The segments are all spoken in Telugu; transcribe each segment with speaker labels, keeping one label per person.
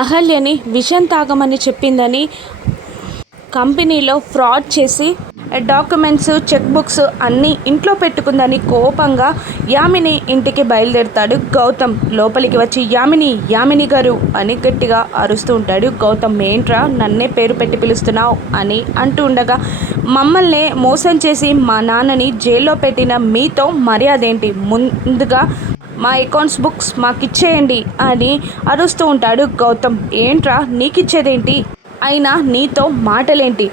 Speaker 1: అహల్యని విషం తాగమని చెప్పిందని కంపెనీలో ఫ్రాడ్ చేసి డాక్యుమెంట్స్ చెక్ బుక్స్ అన్నీ ఇంట్లో పెట్టుకుందని కోపంగా యామిని ఇంటికి బయలుదేరుతాడు గౌతమ్. లోపలికి వచ్చి యామిని యామిని గారు అని గట్టిగా అరుస్తూ ఉంటాడు గౌతమ్. ఏంట్రా నన్నే పేరు పెట్టి పిలుస్తున్నావు అని అంటూ ఉండగా మమ్మల్ని మోసం చేసి మా నాన్నని జైల్లో పెట్టిన మీతో మర్యాద ఏంటి? ముందుగా మా అకౌంట్స్ బుక్స్ మాకు ఇచ్చేయండి అని అరుస్తూ ఉంటాడు గౌతమ్. ఏంట్రా నీకిచ్చేదేంటి? అయినా నీతో మాటలేంటి?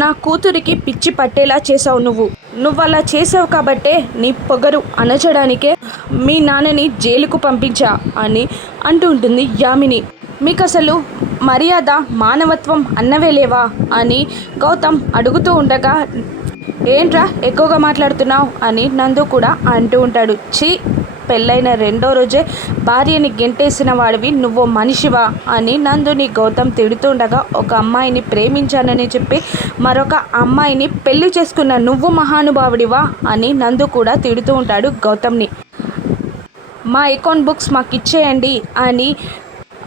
Speaker 1: నా కూతురికి పిచ్చి పట్టేలా చేసావు నువ్వు. నువ్వు అలా చేసావు కాబట్టే నీ పొగరు అనచడానికే మీ నాన్నని జైలుకు పంపించా అని అంటూ ఉంటుంది యామిని. మీకు అసలు మర్యాద మానవత్వం అన్నవే లేవా అని గౌతమ్ అడుగుతూ ఉండగా ఏంట్రా ఎక్కువగా మాట్లాడుతున్నావు? అని నందు కూడా అంటూ ఉంటాడు. ఛీ పెళ్ళైన రెండో రోజే భార్యని గెంటేసిన వాడివి నువ్వు మనిషివా అని నందుని గౌతమ్ తిడుతుండగా ఒక అమ్మాయిని ప్రేమించానని చెప్పి మరొక అమ్మాయిని పెళ్ళి చేసుకున్న నువ్వు మహానుభావుడివా అని నందు కూడా తిడుతూ ఉంటాడు గౌతమ్ని. మా అకౌంట్ బుక్స్ మాకు ఇచ్చేయండి అని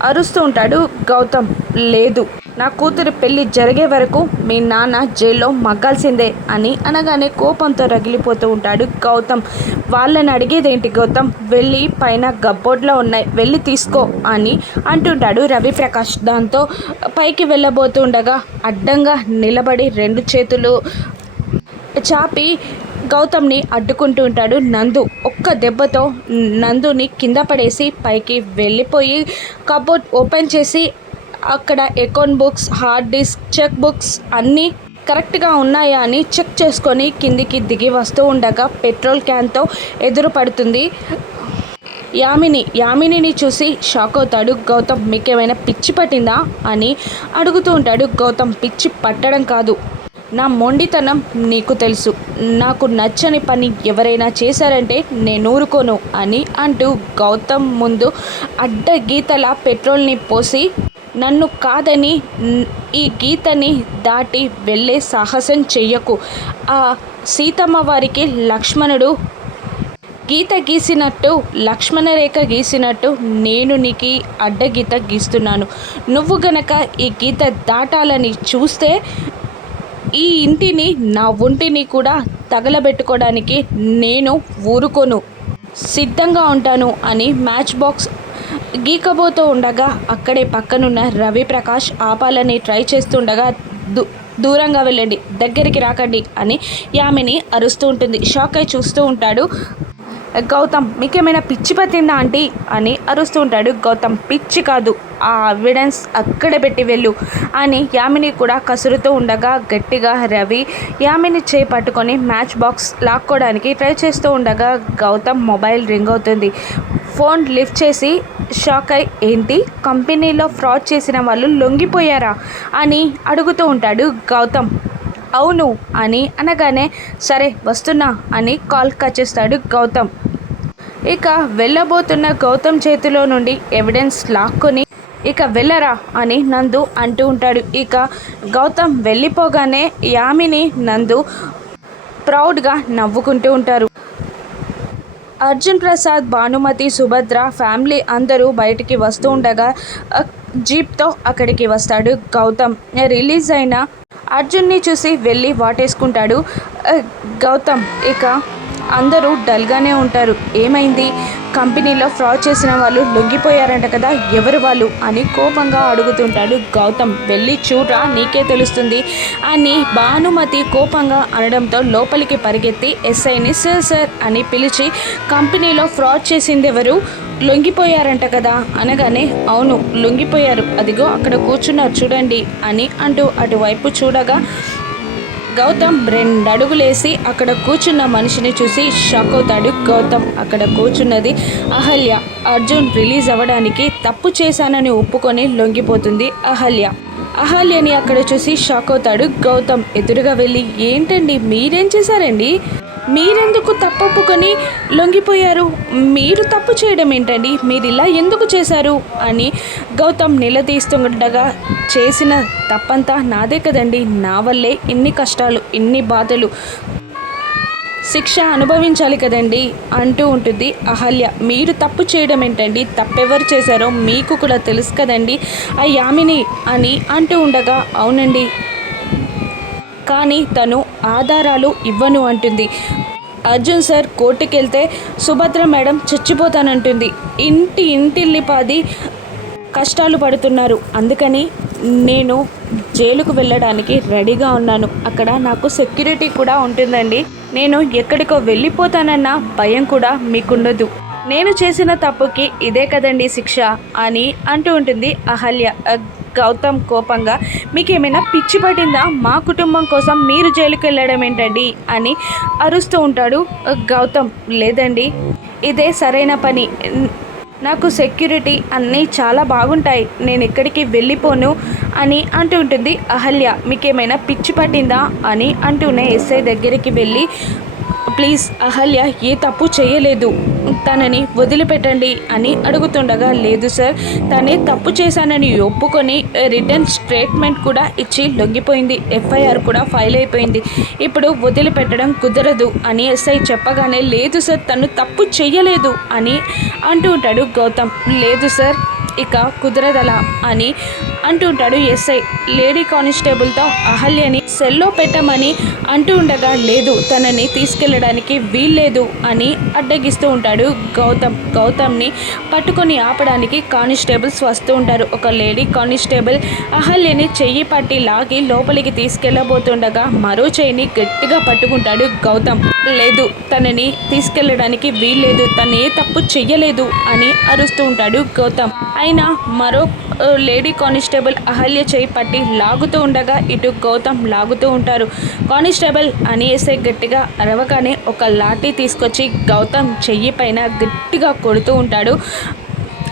Speaker 1: అరుస్తూ ఉంటాడు గౌతమ్. లేదు నా కూతురి పెళ్ళి జరిగే వరకు మీ నాన్న జైల్లో మగ్గాల్సిందే అని అనగానే కోపంతో రగిలిపోతూ ఉంటాడు గౌతమ్. వాళ్ళని అడిగేదేంటి గౌతమ్? వెళ్ళి పైన గబ్బోర్డ్లో ఉన్నాయి. వెళ్ళి తీసుకో అని అంటుంటాడు రవిప్రకాష్. దాంతో పైకి వెళ్ళబోతుండగా అడ్డంగా నిలబడి రెండు చేతులు చాపి గౌతమ్ని అడ్డుకుంటూ ఉంటాడు నందు. ఒక్క దెబ్బతో నందుని కింద పడేసి పైకి వెళ్ళిపోయి కబోర్డ్ ఓపెన్ చేసి అక్కడ account books hard disk cheque books అన్నీ కరెక్ట్గా ఉన్నాయా అని చెక్ చేసుకొని కిందికి దిగి వస్తూ ఉండగా పెట్రోల్ క్యాన్తో ఎదురు పడుతుంది. యామిని యామినిని చూసి షాక్ అవుతాడు. గౌతమ్ మీకేమైనా పిచ్చి పట్టిందా? అని అడుగుతూ ఉంటాడు. గౌతమ్ పిచ్చి పట్టడం కాదు. నా మొండితనం నీకు తెలుసు. నాకు నచ్చని పని ఎవరైనా చేశారంటే నేను ఊరుకోను అని అంటూ గౌతమ్ ముందు అడ్డ గీతల పెట్రోల్ని పోసి నన్ను కాదని ఈ గీతని దాటి వెళ్ళే సాహసం చెయ్యకు. ఆ సీతమ్మ వారికి లక్ష్మణుడు గీత గీసినట్టు లక్ష్మణ రేఖ గీసినట్టు నేను నీకు అడ్డగీత గీస్తున్నాను. నువ్వు గనక ఈ గీత దాటాలని చూస్తే ఈ ఇంటిని నా ఒంటిని కూడా తగలబెట్టుకోవడానికి నేను ఊరుకోను. సిద్ధంగా ఉంటాను అని మ్యాచ్ బాక్స్ గీకబోతూ ఉండగా అక్కడే పక్కనున్న రవి ప్రకాష్ ఆపాలని ట్రై చేస్తుండగా దూ దూరంగా వెళ్ళండి దగ్గరికి రాకండి అని యామిని అరుస్తూ ఉంటుంది. షాక్ అయి చూస్తూ ఉంటాడు. గౌతమ్ మీకేమైనా పిచ్చి పట్టిందా ఆంటీ? అని అరుస్తూ ఉంటాడు. గౌతమ్ పిచ్చి కాదు ఆ ఎవిడెన్స్ అక్కడే పెట్టి వెళ్ళు అని యామిని కూడా కసురుతూ ఉండగా గట్టిగా రవి యామిని చేయి పట్టుకొని మ్యాచ్ బాక్స్ లాక్కోవడానికి ట్రై చేస్తూ ఉండగా గౌతమ్ మొబైల్ రింగ్ అవుతుంది. ఫోన్ లిఫ్ట్ చేసి షాక్ అయి ఏంటి? కంపెనీలో ఫ్రాడ్ చేసిన వాళ్ళు లొంగిపోయారా? అని అడుగుతూ ఉంటాడు గౌతమ్. అవును అని అనగానే సరే వస్తున్నా అని కాల్ కట్ చేస్తాడు గౌతమ్. ఇక వెళ్ళబోతున్న గౌతమ్ చేతిలో నుండి ఎవిడెన్స్ లాక్కొని ఇక వెళ్ళరా అని నందు అంటూ ఉంటాడు. ఇక గౌతమ్ వెళ్ళిపోగానే యామిని నందు ప్రౌడ్గా నవ్వుకుంటూ ఉంటారు. అర్జున్ ప్రసాద్ భానుమతి సుభద్ర ఫ్యామిలీ అందరూ బయటికి వస్తూ ఉండగా జీప్తో అక్కడికి వస్తాడు గౌతమ్. రిలీజ్ అయిన అర్జున్ని చూసి వెళ్ళి వాటేసుకుంటాడు గౌతమ్. ఇక అందరూ డల్గానే ఉంటారు. ఏమైంది? కంపెనీలో ఫ్రాడ్ చేసిన వాళ్ళు లొంగిపోయారంట కదా ఎవరు వాళ్ళు అని కోపంగా అడుగుతుంటాడు గౌతమ్. వెళ్ళి చూడరా నీకే తెలుస్తుంది అని భానుమతి కోపంగా అనడంతో లోపలికి పరిగెత్తి ఎస్ఐని సార్ సార్ అని పిలిచి కంపెనీలో ఫ్రాడ్ చేసింది ఎవరు లొంగిపోయారంట కదా అనగానే అవును లొంగిపోయారు. అదిగో అక్కడ కూర్చున్నారు చూడండి అని అంటూ అటువైపు చూడగా గౌతమ్ రెండడుగులేసి అక్కడ కూర్చున్న మనిషిని చూసి షాక్ అవుతాడు గౌతమ్. అక్కడ కూర్చున్నది అహల్య. అర్జున్ రిలీజ్ అవ్వడానికి తప్పు చేశానని ఒప్పుకొని లొంగిపోతుంది అహల్య. అహల్యని అక్కడ చూసి షాక్ అవుతాడు గౌతమ్. ఎదురుగా వెళ్ళి ఏంటండి మీరేం చేశారండి? మీరెందుకు తప్పొప్పుకొని లొంగిపోయారు? మీరు తప్పు చేయడం ఏంటండి? మీరు ఇలా ఎందుకు చేశారు? అని గౌతమ్ నిలదీస్తుండగా చేసిన తప్పంతా నాదే కదండి. నా వల్లే ఇన్ని కష్టాలు ఇన్ని బాధలు శిక్ష అనుభవించాలి కదండి అంటూ ఉంటుంది అహల్య. మీరు తప్పు చేయడం ఏంటండి? తప్పెవరు చేశారో మీకు కూడా తెలుసు కదండి. ఆ యామిని అని అంటూ ఉండగా అవునండి. కానీ తను ఆధారాలు ఇవ్వను అంటుంది. అర్జున్ సార్ కోర్టుకెళ్తే సుభద్ర మేడం చచ్చిపోతానంటుంది. ఇంటి ఇంటిల్లిపాది కష్టాలు పడుతున్నారు. అందుకని నేను జైలుకు వెళ్ళడానికి రెడీగా ఉన్నాను. అక్కడ నాకు సెక్యూరిటీ కూడా ఉంటుందండి. నేను ఎక్కడికో వెళ్ళిపోతానన్న భయం కూడా మీకుండదు. నేను చేసిన తప్పుకి ఇదే కదండి శిక్ష అని అంటూ ఉంటుంది అహల్య. గౌతమ్ కోపంగా మీకేమైనా పిచ్చి పట్టిందా మా కుటుంబం కోసం మీరు జైలుకి వెళ్ళడం ఏంటండి? అని అరుస్తూ ఉంటాడు గౌతమ్. లేదండి ఇదే సరైన పని. నాకు సెక్యూరిటీ అన్నీ చాలా బాగుంటాయి. నేను ఎక్కడికి వెళ్ళిపోను అని అంటూ ఉంటుంది అహల్య. మీకేమైనా పిచ్చి పట్టిందా? అని అంటూనే ఎస్ఐ దగ్గరికి వెళ్ళి ప్లీజ్ అహల్య ఏ తప్పు చేయలేదు. తనని వదిలిపెట్టండి అని అడుగుతుండగా లేదు సార్ తనే తప్పు చేశానని ఒప్పుకొని రిటర్న్ స్టేట్మెంట్ కూడా ఇచ్చి లొంగిపోయింది. ఎఫ్ఐఆర్ కూడా ఫైల్ అయిపోయింది. ఇప్పుడు వదిలిపెట్టడం కుదరదు అని ఎస్ఐ చెప్పగానే లేదు సార్ తను తప్పు చేయలేదు అని అంటూ ఉంటాడు గౌతమ్. లేదు సార్ ఇక కుదరదలా అని అంటుంటాడు ఎస్ఐ. లేడీ కానిస్టేబుల్తో అహల్యని సెల్లో పెట్టమని అంటూ ఉండగా లేదు తనని తీసుకెళ్ళడానికి వీల్లేదు అని అడ్డగిస్తూ ఉంటాడు గౌతమ్. గౌతమ్ని పట్టుకొని ఆపడానికి కానిస్టేబుల్స్ వస్తూ ఉంటారు. ఒక లేడీ కానిస్టేబుల్ అహల్యని చెయ్యి పట్టి లాగి లోపలికి తీసుకెళ్ళబోతుండగా మరో చెయ్యిని గట్టిగా పట్టుకుంటాడు గౌతమ్. లేదు. తనని తీసుకెళ్ళడానికి వీల్లేదు. తను ఏ తప్పు చెయ్యలేదు అని అరుస్తూ ఉంటాడు గౌతమ్. అయినా మరో లేడీ కానిస్టేబుల్ అహల్య చేయి పట్టి లాగుతూ ఉండగా ఇటు గౌతమ్ లాగుతూ ఉంటారు. కానిస్టేబుల్ అని వేసే గట్టిగా అరవగానే ఒక లాఠీ తీసుకొచ్చి గౌతమ్ చెయ్యి పైన గట్టిగా కొడుతూ ఉంటాడు.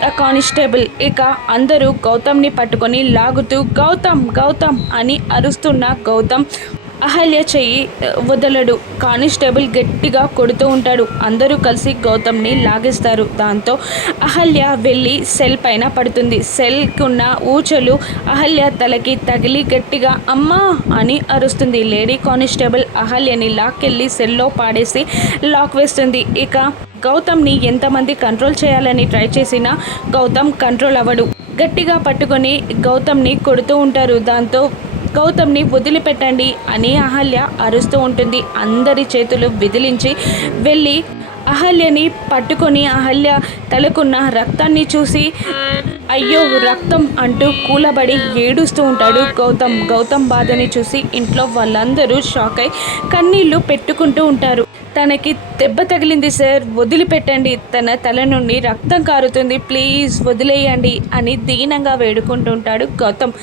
Speaker 1: ఆ కానిస్టేబుల్ ఇక అందరూ గౌతమ్ని పట్టుకొని లాగుతూ గౌతమ్ గౌతమ్ అని అరుస్తున్న గౌతమ్ అహల్య చెయ్యి వదలడు. కానిస్టేబుల్ గట్టిగా కొడుతూ ఉంటాడు. అందరూ కలిసి గౌతమ్ని లాగేస్తారు. దాంతో అహల్య వెళ్ళి సెల్ పైన పడుతుంది. సెల్కున్న ఊచలు అహల్య తలకి తగిలి గట్టిగా అమ్మా అని అరుస్తుంది. లేడీ కానిస్టేబుల్ అహల్యని లాక్కెళ్ళి సెల్లో పాడేసి లాక్ వేస్తుంది. ఇక గౌతమ్ని ఎంతమంది కంట్రోల్ చేయాలని ట్రై చేసినా గౌతమ్ కంట్రోల్ అవ్వడు. గట్టిగా పట్టుకొని గౌతమ్ని కొడుతూ ఉంటారు. దాంతో గౌతమ్ని వదిలిపెట్టండి అని అహల్య అరుస్తూ ఉంటుంది. అందరి చేతులు విదిలించి వెళ్ళి అహల్యని పట్టుకొని అహల్య తలకున్న రక్తాన్ని చూసి అయ్యో రక్తం అంటూ కూలబడి ఏడుస్తూ ఉంటాడు గౌతమ్. గౌతమ్ బాధని చూసి ఇంట్లో వాళ్ళందరూ షాక్ అయి కన్నీళ్ళు పెట్టుకుంటూ ఉంటారు. తనకి దెబ్బ తగిలింది సార్. వదిలిపెట్టండి. తన తల నుండి రక్తం కారుతుంది. ప్లీజ్ వదిలేయండి అని దీనంగా వేడుకుంటుంటాడు గౌతమ్.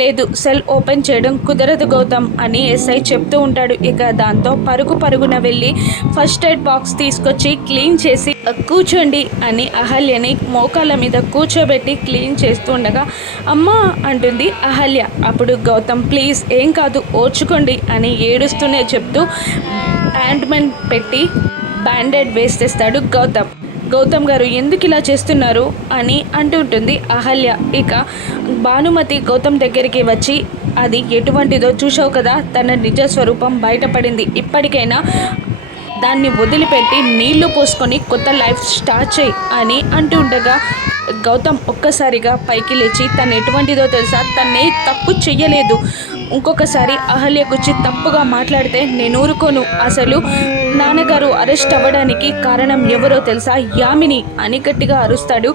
Speaker 1: లేదు సెల్ ఓపెన్ చేయడం కుదరదు గౌతమ్ అని ఎస్ఐ చెప్తూ ఉంటాడు. ఇక దాంతో పరుగు పరుగున వెళ్ళి ఫస్ట్ ఎయిడ్ బాక్స్ తీసుకొచ్చి క్లీన్ చేసి కూర్చోండి అని అహల్యని మోకాళ్ళ మీద కూర్చోబెట్టి క్లీన్ చేస్తూ ఉండగా అమ్మా అంటుంది అహల్య. అప్పుడు గౌతమ్ ప్లీజ్ ఏం కాదు ఓర్చుకోండి అని ఏడుస్తూనే చెప్తూ హ్యాండ్మెన్ పెట్టి బ్యాండెడ్ వేస్తేస్తాడు గౌతమ్. గౌతమ్ గారు ఎందుకు ఇలా చేస్తున్నారు అని అంటుంటుంది అహల్య. ఇక భానుమతి గౌతమ్ దగ్గరికి వచ్చి అది ఎటువంటిదో చూసావు కదా? తన నిజ స్వరూపం బయటపడింది. ఇప్పటికైనా దాన్ని వదిలిపెట్టి నీళ్ళు పోసుకొని కొత్త లైఫ్ స్టార్ట్ చేయి అని అంటూ ఉండగా గౌతమ్ ఒక్కసారిగా పైకి లేచి తను ఎటువంటిదో తెలుసా? తన్నే తప్పు చెయ్యలేదు. ఇంకొకసారి అహల్య గురించి తప్పుగా మాట్లాడితే నేను ఊరుకోను. అసలు నాన్నగారు అరెస్ట్ అవ్వడానికి కారణం ఎవరో తెలుసా? యామిని అని గట్టిగా అరుస్తాడు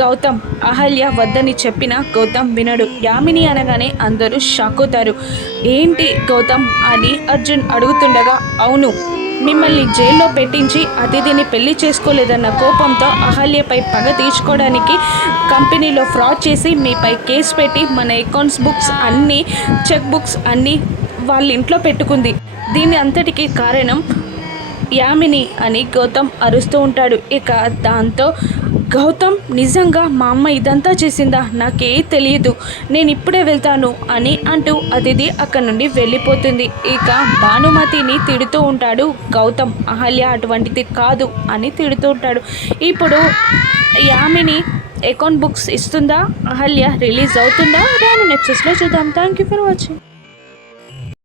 Speaker 1: గౌతమ్. అహల్య వద్దని చెప్పిన గౌతమ్ వినడు. యామిని అనగానే అందరూ షాక్ అవుతారు. ఏంటి గౌతమ్ అని అర్జున్ అడుగుతుండగా అవును మిమ్మల్ని జైల్లో పెట్టించి అతిథిని పెళ్ళి చేసుకోలేదన్న కోపంతో అహల్యపై పగ తీర్చుకోవడానికి కంపెనీలో ఫ్రాడ్ చేసి మీపై కేసు పెట్టి మన అకౌంట్స్ బుక్స్ అన్నీ చెక్ బుక్స్ అన్నీ వాళ్ళ ఇంట్లో పెట్టుకుంది. దీని అంతటికి కారణం యామిని అని గౌతమ్ అరుస్తూ ఉంటాడు. ఇక దాంతో గౌతమ్ నిజంగా మా అమ్మ ఇదంతా చేసిందా? నాకే తెలియదు. నేను ఇప్పుడే వెళ్తాను అని అంటూ అతిథి అక్కడి నుండి వెళ్ళిపోతుంది. ఇక భానుమతిని తిడుతూ ఉంటాడు గౌతమ్. అహల్య అటువంటిది కాదు అని తిడుతూ ఉంటాడు. ఇప్పుడు యామిని అకౌంట్ బుక్స్ ఇస్తుందా? అహల్య రిలీజ్ అవుతుందా? రాను నెప్సెస్లో చూద్దాం. Thank you for watching